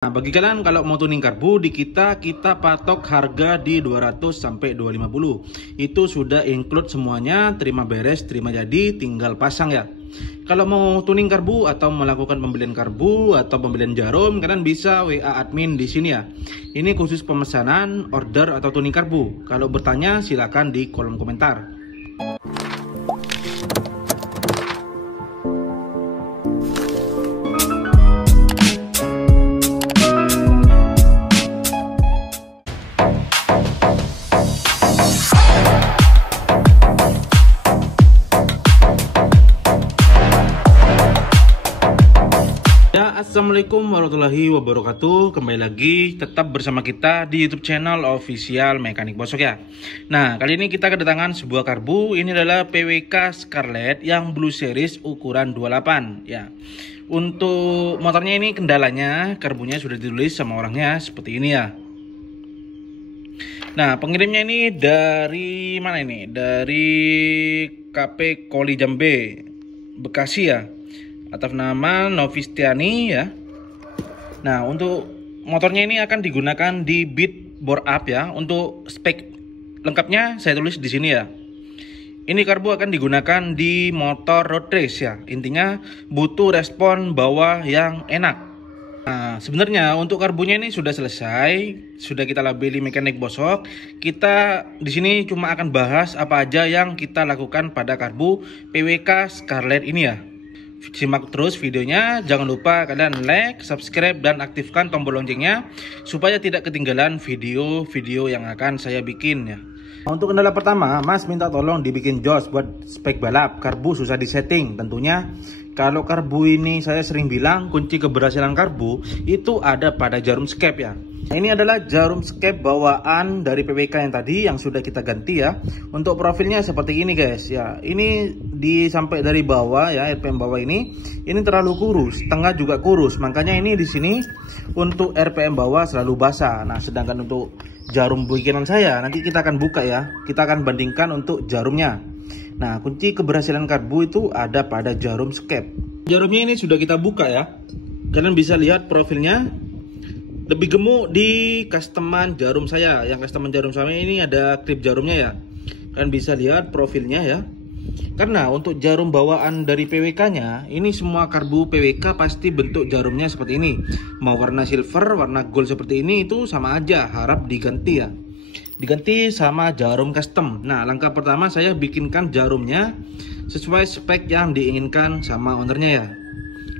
Nah, bagi kalian kalau mau tuning karbu di kita patok harga di 200 sampai 250. Itu sudah include semuanya, terima beres, terima jadi, tinggal pasang ya. Kalau mau tuning karbu atau melakukan pembelian karbu atau pembelian jarum, kalian bisa WA admin di sini ya. Ini khusus pemesanan, order atau tuning karbu. Kalau bertanya silakan di kolom komentar. Assalamualaikum warahmatullahi wabarakatuh. Kembali lagi tetap bersama kita di YouTube channel official Mekanik Bosok ya. Nah, kali ini kita kedatangan sebuah karbu. Ini adalah PWK Scarlett yang Blue Series ukuran 28 ya. Untuk motornya ini kendalanya karbunya sudah ditulis sama orangnya seperti ini ya. Nah, pengirimnya ini dari mana ini? Dari KP Koli Jambe, Bekasi ya. Atas nama Novistiani ya. Nah, untuk motornya ini akan digunakan di Beat Bore Up ya. Untuk spek lengkapnya saya tulis di sini ya. Ini karbu akan digunakan di motor road race ya. Intinya butuh respon bawah yang enak. Nah, sebenarnya untuk karbunya ini sudah selesai, sudah kita labeli Mekanik Bosok. Kita di sini cuma akan bahas apa aja yang kita lakukan pada karbu PWK Scarlett ini ya. Simak terus videonya, jangan lupa kalian like, subscribe, dan aktifkan tombol loncengnya supaya tidak ketinggalan video-video yang akan saya bikin ya. Untuk kendala pertama, Mas minta tolong dibikin jos buat spek balap. Karbu susah disetting tentunya. Kalau karbu ini saya sering bilang kunci keberhasilan karbu itu ada pada jarum skep ya. Ini adalah jarum skep bawaan dari PWK yang tadi yang sudah kita ganti ya. Untuk profilnya seperti ini guys ya. Ini sampai dari bawah ya, RPM bawah ini terlalu kurus, tengah juga kurus. Makanya ini di sini untuk RPM bawah selalu basah. Nah, sedangkan untuk jarum bikinan saya nanti kita akan buka ya. Kita akan bandingkan untuk jarumnya. Nah, kunci keberhasilan karbu itu ada pada jarum skep. Jarumnya ini sudah kita buka ya. Kalian bisa lihat profilnya. Lebih gemuk di customan jarum saya. Yang customan jarum saya ini ada klip jarumnya ya. Kalian bisa lihat profilnya ya. Karena untuk jarum bawaan dari PWK-nya, ini semua karbu PWK pasti bentuk jarumnya seperti ini. Mau warna silver, warna gold seperti ini itu sama aja, harap diganti ya. Diganti sama jarum custom. Nah, langkah pertama saya bikinkan jarumnya sesuai spek yang diinginkan sama ownernya ya.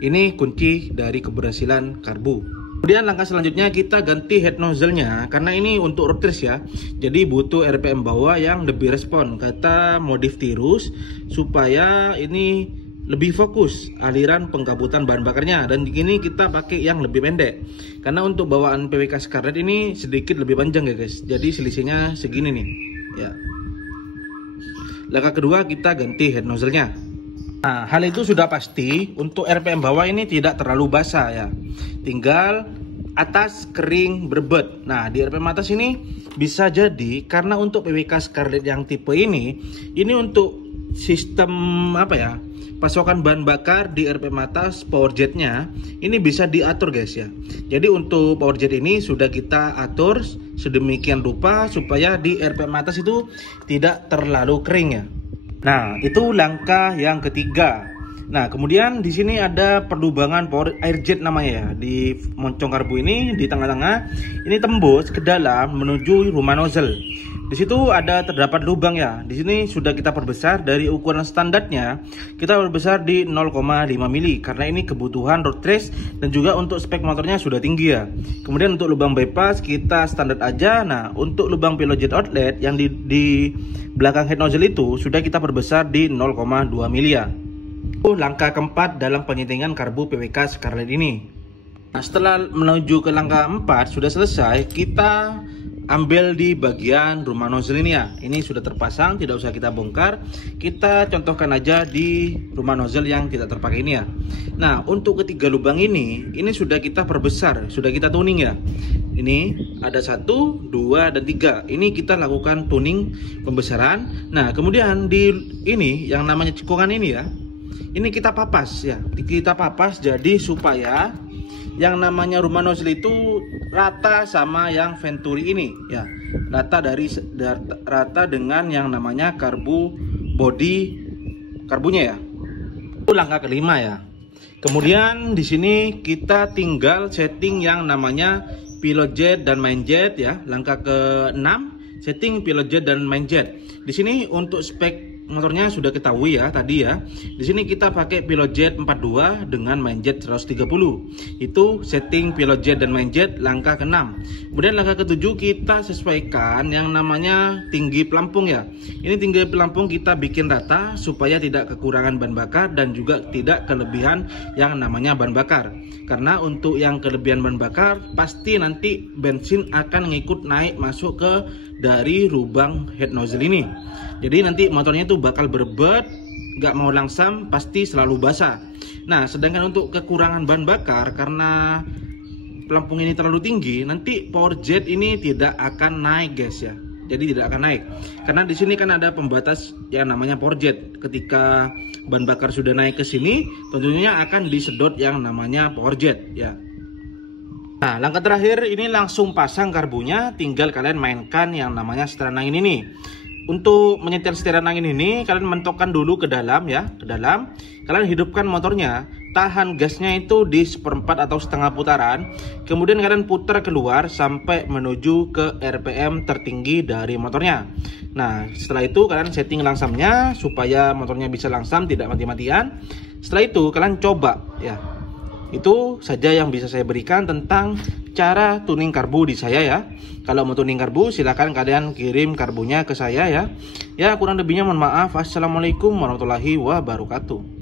Ini kunci dari keberhasilan karbu. Kemudian langkah selanjutnya kita ganti head nozzle-nya karena ini untuk road race ya. Jadi butuh RPM bawah yang lebih respon. Kata modif Tirus supaya ini lebih fokus aliran pengkabutan bahan bakarnya, dan ini kita pakai yang lebih pendek. Karena untuk bawaan PWK Scarlett ini sedikit lebih panjang ya guys. Jadi selisihnya segini nih ya. Langkah kedua kita ganti head nozzle-nya. Nah, hal itu sudah pasti untuk RPM bawah ini tidak terlalu basah ya. Tinggal atas kering berbet. Nah, di RPM atas ini bisa jadi karena untuk PWK Scarlett yang tipe ini untuk sistem apa ya? Pasokan bahan bakar di RPM atas power jetnya ini bisa diatur guys ya. Jadi untuk power jet ini sudah kita atur sedemikian rupa supaya di RPM atas itu tidak terlalu kering ya. Nah, itu langkah yang ketiga. Nah, kemudian di sini ada perlubangan power air jet namanya ya. Di moncong karbu ini di tengah-tengah ini tembus ke dalam menuju rumah nozzle. Di situ terdapat lubang ya. Di sini sudah kita perbesar dari ukuran standarnya. Kita perbesar di 0,5 mili karena ini kebutuhan road race dan juga untuk spek motornya sudah tinggi ya. Kemudian untuk lubang bypass kita standar aja. Nah, untuk lubang pilot jet outlet yang di belakang head nozzle itu sudah kita perbesar di 0,2 mili ya. Langkah keempat dalam penyetingan karbu PWK Scarlett ini. Nah, setelah menuju ke langkah 4 sudah selesai, kita ambil di bagian rumah nozzle ini ya. Ini sudah terpasang, tidak usah kita bongkar. Kita contohkan aja di rumah nozzle yang tidak terpakai ini ya. Nah, untuk ketiga lubang ini sudah kita perbesar, sudah kita tuning ya. Ini ada 1, 2, dan 3. Ini kita lakukan tuning pembesaran. Nah, kemudian di ini yang namanya cekungan ini ya. Ini kita papas ya. Kita papas jadi supaya yang namanya rumah nozzle itu rata sama yang Venturi ini ya, rata dengan yang namanya karbu body karbunya ya. Itu langkah kelima ya. Kemudian di sini kita tinggal setting yang namanya pilot jet dan main jet ya. Langkah ke-6, setting pilot jet dan main jet. Di sini untuk spek motornya sudah ketahui ya tadi ya. Di sini kita pakai pilot jet 42 dengan main jet 130. Itu setting pilot jet dan main jet langkah ke-6. Kemudian langkah ke-7 kita sesuaikan yang namanya tinggi pelampung ya. Ini tinggi pelampung kita bikin rata supaya tidak kekurangan bahan bakar dan juga tidak kelebihan yang namanya bahan bakar. Karena untuk yang kelebihan bahan bakar pasti nanti bensin akan ngikut naik masuk ke dari lubang head nozzle ini. Jadi nanti motornya itu bakal berbet, nggak mau langsam, pasti selalu basah. Nah, sedangkan untuk kekurangan bahan bakar karena pelampung ini terlalu tinggi, nanti power jet ini tidak akan naik guys ya. Jadi tidak akan naik. Karena di sini kan ada pembatas yang namanya power jet. Ketika bahan bakar sudah naik ke sini, tentunya akan disedot yang namanya power jet ya. Nah, langkah terakhir ini langsung pasang karbunya, tinggal kalian mainkan yang namanya setelan angin ini. Untuk menyetir setelan angin ini, kalian mentokkan dulu ke dalam ya, ke dalam. Kalian hidupkan motornya, tahan gasnya itu di 1/4 atau setengah putaran. Kemudian kalian putar keluar sampai menuju ke RPM tertinggi dari motornya. Nah, setelah itu kalian setting langsamnya supaya motornya bisa langsam, tidak mati-matian. Setelah itu kalian coba ya. Itu saja yang bisa saya berikan tentang cara tuning karbu di saya ya. Kalau mau tuning karbu silahkan kalian kirim karbunya ke saya ya. Ya kurang lebihnya mohon maaf. Assalamualaikum warahmatullahi wabarakatuh.